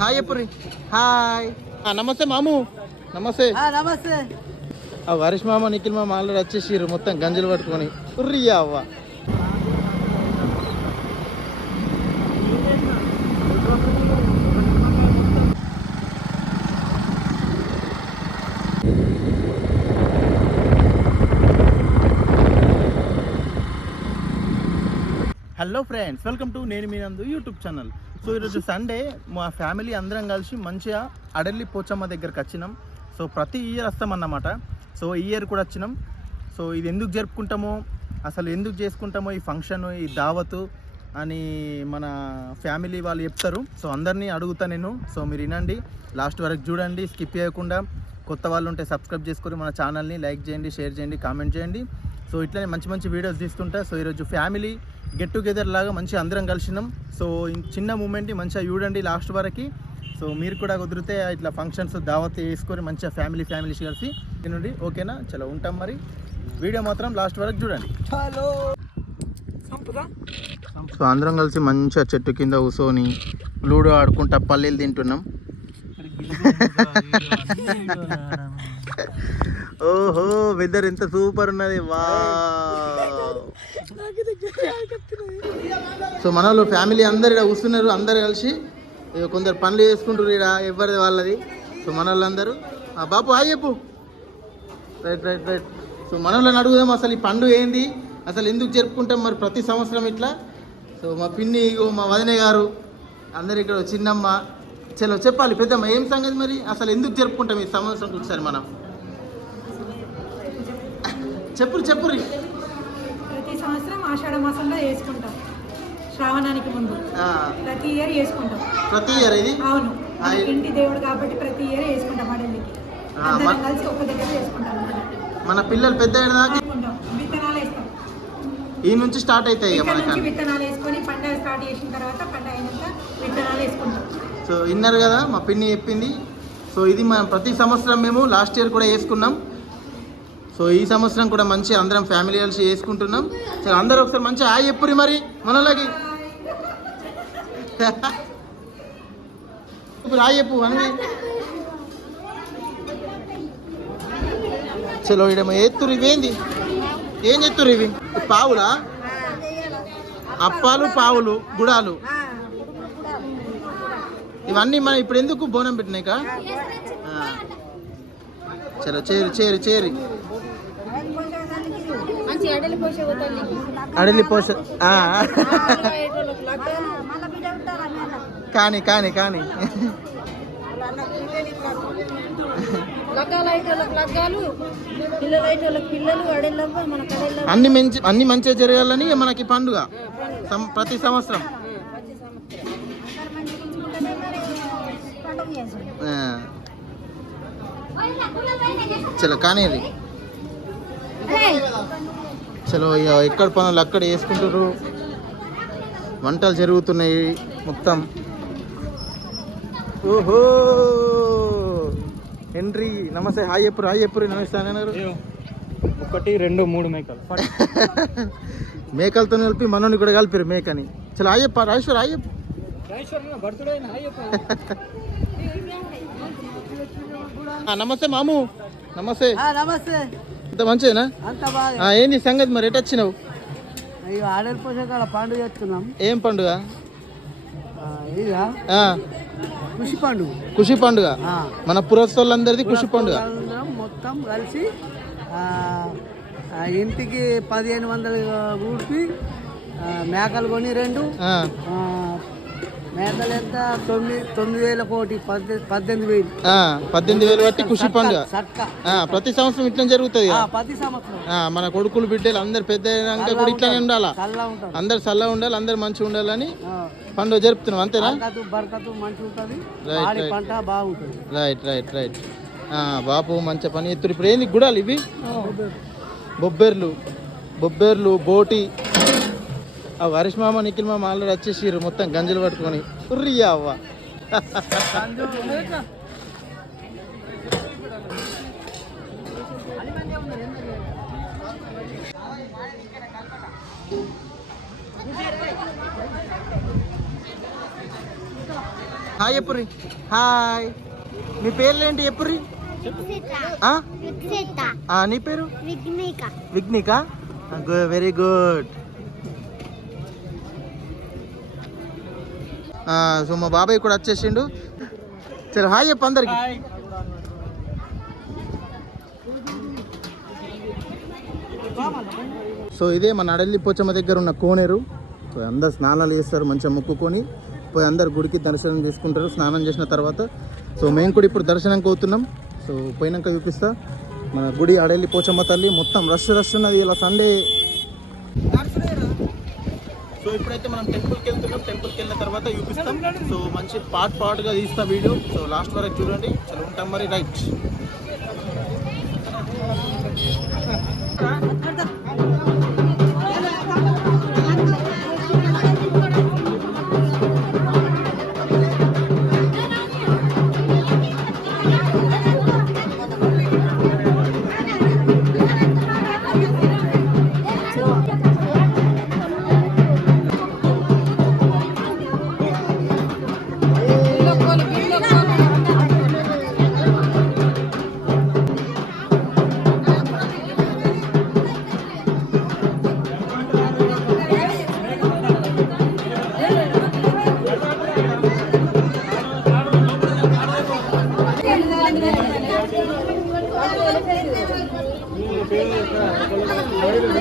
Hi ఎప్పురి hi. నమస్తే మాము. నమస్తే. నమస్తే. ఆ హరీష్ మామ నిఖిల్ మామ ఆల్రెడీ వచ్చేసిర్రు మొత్తం గంజలు పట్టుకొని. ఉర్రియా అవ్వ హలో ఫ్రెండ్స్ వెల్కమ్ టు నేను మీ నందు యూట్యూబ్ ఛానల్ సో ఈరోజు సండే మా ఫ్యామిలీ అందరం కలిసి మంచిగా అడల్లి పోచమ్మ దగ్గరకు వచ్చినాం. సో ప్రతి ఇయర్ వస్తామన్నమాట సో ఈ ఇయర్ కూడా వచ్చినాం. సో ఇది ఎందుకు జరుపుకుంటామో అసలు ఎందుకు చేసుకుంటామో ఈ ఫంక్షన్ ఈ దావతు అని మన ఫ్యామిలీ వాళ్ళు చెప్తారు. సో అందరినీ అడుగుతా నేను. సో మీరు వినండి. లాస్ట్ వరకు చూడండి. స్కిప్ చేయకుండా కొత్త వాళ్ళు ఉంటే సబ్స్క్రైబ్ చేసుకొని మన ఛానల్ని లైక్ చేయండి షేర్ చేయండి కామెంట్ చేయండి. సో ఇట్లనే మంచి మంచి వీడియోస్ తీస్తుంటా. సో ఈరోజు ఫ్యామిలీ గెట్ టుగెదర్ లాగా మంచిగా అందరం కలిసినాం. సో ఈ చిన్న మూమెంట్ని మంచిగా చూడండి లాస్ట్ వరకు. సో మీరు కూడా కుదిరితే ఇట్లా ఫంక్షన్స్ దావత్ వేసుకొని మంచిగా ఫ్యామిలీ ఫ్యామిలీస్ కలిసి తినండి. ఓకేనా చలో ఉంటాం మరి. వీడియో మాత్రం లాస్ట్ వరకు చూడండి. సంపుదా? సో అందరం కలిసి మంచిగా చెట్టు కింద కూర్చొని లూడో ఆడుకుంటా పల్లీలు తింటున్నాం. ఓహో వెదర్ ఎంత సూపర్ ఉన్నది. వా సో మన వాళ్ళు ఫ్యామిలీ అందరు ఇక్కడ కూర్చున్నారు అందరు కలిసి. కొందరు పనులు చేసుకుంటారు ఇక్కడ ఎవరిది వాళ్ళది. సో మన వాళ్ళందరూ. ఆ బాపు హాయ్ చెప్పు. Right right right. సో మన వాళ్ళని అడుగుదాం అసలు ఈ పండుగ ఏంది? అసలు ఎందుకు జరుపుకుంటాం మరి ప్రతి సంవత్సరం ఇట్లా? సో మా పిన్ని ఇగో మా వదిన గారు అందరు ఇక్కడ చిన్నమ్మ. చలో చెప్పాలి పెద్దమ్మ ఏం సంగతి మరి? అసలు ఎందుకు జరుపుకుంటాం ఈ సంవత్సరం ఒకసారి మనం? చెప్పురు చెప్పురు ప్రతి సంవత్సరం ఆషాఢ మాసంలో వేసుకుంటాం శ్రావణానికి ముందు. ప్రతి ఇయర్ చేసుకుంటాం. ప్రతి ఇయర్ ఇది? అవును. ఇంటి దేవుడు కాబట్టి ప్రతి ఇయర్ అందరం మన- కలిసి ఒక దగ్గర చేసుకుంటాం మన పిల్లలు పెద్ద విత్తనాలు వేస్తాం. ఈ నుంచి స్టార్ట్ అవుతాయి మనకి విత్తనాలు వేసుకొని పండగ స్టార్ట్ చేసిన తర్వాత పండగ అయినాక విత్తనాలు వేసుకుంటాం. సో విన్నారు కదా మా పిన్ని చెప్పింది. సో ఇది మనం ప్రతి సంవత్సరం మేము లాస్ట్ ఇయర్ కూడా వేసుకున్నాం. సో ఈ సంవత్సరం కూడా మంచి అందరం ఫ్యామిలీ కలిసి వేసుకుంటున్నాం. సో అందరూ ఒకసారి మంచి హాయ్ చెప్పురి మరి మనలోకి ఇప్పుడు చెప్పు అని చలో ఇడమ ఎత్తురు ఇవేంది ఏం చెత్తురు ఇవి? పావులా? అప్పాలు పావులు గుడాలు. ఇవన్నీ మనం ఇప్పుడు ఎందుకు బోనం పెట్టినాక చలో చేరు చేరు చేరి. అడలి ఆ. కానీ కానీ కానీ. అన్ని మంచి అన్ని మంచిగా జరగాలని మనకి పండుగ. సం- ప్రతి సంవత్సరం. చలో కానీ చలో ఇక ఎక్కడ పనులు అక్కడ వేసుకుంటారు వంటలు జరుగుతున్నాయి మొత్తం. ఓహో! హెన్రీ నమస్తే. హాయ్ ఎప్పుడు హాయ్ ఎప్పుడు నమస్తే అన్నారు ఒకటి రెండు మూడు మేకలు. మేకలతో కలిపి మనోని కూడా కలిపారు మేకని. చలో అయ్యప్ప రాజేశ్వర్ అయ్యప్ప నమస్తే మాము. నమస్తే. నమస్తే. ఇంత మంచిదేనా? అంత బాగా. ఆ, ఏంది సంగతి మరి? ఎటు వచ్చినావు? ఆడల పోషకాల పండుగ చేస్తున్నాం. ఏం పండుగ? కృషి పండుగ ఖుషి పండుగ. ఆ. మన పురస్తులందరిది ఖుషి పండుగ. అందరం మొత్తం కలిసి ఇంటికి పదిహేను వందలు ఊడ్పి మేకలు కొని రెండు మేకలు ఎంత? తొమ్మిది తొమ్మిది వేల కోటి పద్దె- పద్దెనిమిది వేలు. ఆ, పద్దెనిమిది వేలు బట్టి ఖుషి పండుగ. ప్రతి సంవత్సరం ఇట్లా జరుగుతుంది. ప్రతి సంవత్సరం. మన కొడుకులు బిడ్డలు అందరు పెద్ద కూడా ఇట్లానే ఉండాలా? అందరు చల్లగా ఉండాలి అందరు మంచిగా ఉండాలని పండుగ జరుపుతున్నాం అంతేనా? బరకతు ఉంటుంది. పంట బాగుంటుంది. రైట్ రైట్ రైట్ బాపు మంచి పని ఎత్తురు ఇప్పుడు ఏంది గుడాలు ఇవి? బొబ్బెర్లు. బొబ్బెర్లు బోటి. ఆ హరీష్ మామ నిఖిల్ మామ ఆల్రెడీ వచ్చేసిర్రు మొత్తం గంజలు పట్టుకొని. ఉర్రియా అవ్వ. Hi ఎప్పురి hi. మీ పేర్లు ఏంటి ఎప్పురి ఆ? ఆ, నీ పేరు? Vighnika Vighnika very good. So మా బాబాయ్ కూడా వచ్చేసిండు. సరే హాయ్ చెప్పు అందరికి. సో ఇదే మన అడల్లి పోచమ్మ దగ్గర ఉన్న కోనేరు. సో అందరు స్నానాలు చేస్తారు మంచిగా మొక్కుకొని. పోయి అందరు గుడికి దర్శనం చేసుకుంటారు స్నానం చేసిన తర్వాత. సో మేము కూడా ఇప్పుడు దర్శనంకి పోతున్నాం. సో పోయినాక చూపిస్తా. మన గుడి అడల్లి పోచమ్మ తల్లి మొత్తం రష్ రష్ ఉన్నది. ఇలా సండే సో ఇప్పుడైతే మనం టెంపుల్కి వెళ్తున్నాం. టెంపుల్కి వెళ్ళిన తర్వాత చూపిస్తాం. సో మంచి పార్ట్ పార్ట్గా తీస్తా వీడియో. సో లాస్ట్ వరకు చూడండి. చాలా ఉంటాం మరి. రైట్.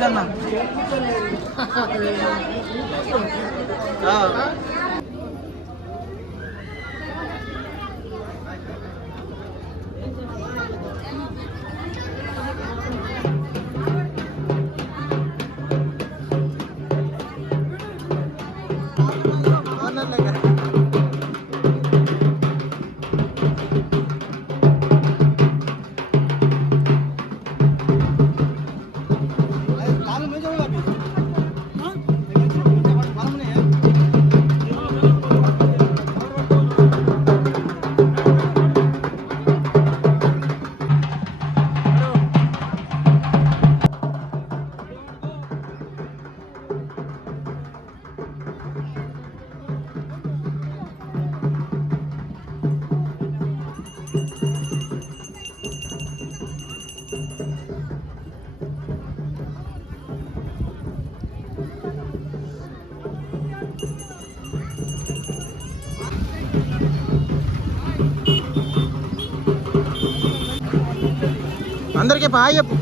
రాజన్న. అందరికీ హాయ్ చెప్పు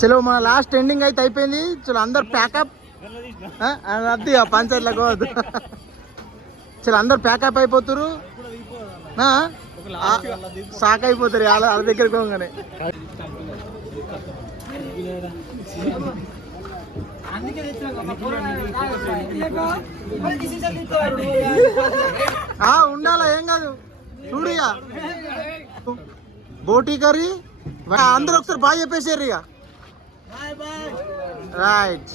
చలో మన లాస్ట్ ఎండింగ్ అయితే అయిపోయింది. చలో అందరు ప్యాకప్ అది పంచర్లకు పోవద్దు చలో అందరు ప్యాకప్ అయిపోతారు సాక్ అయిపోతారు వాళ్ళ వాళ్ళ దగ్గరికి పోగానే. ఉండాలా ఏం కాదు. చూడు ఇక బోటీ కర్రీ. అందరూ ఒకసారి బాగా చెప్పేసారు ఇక రైట్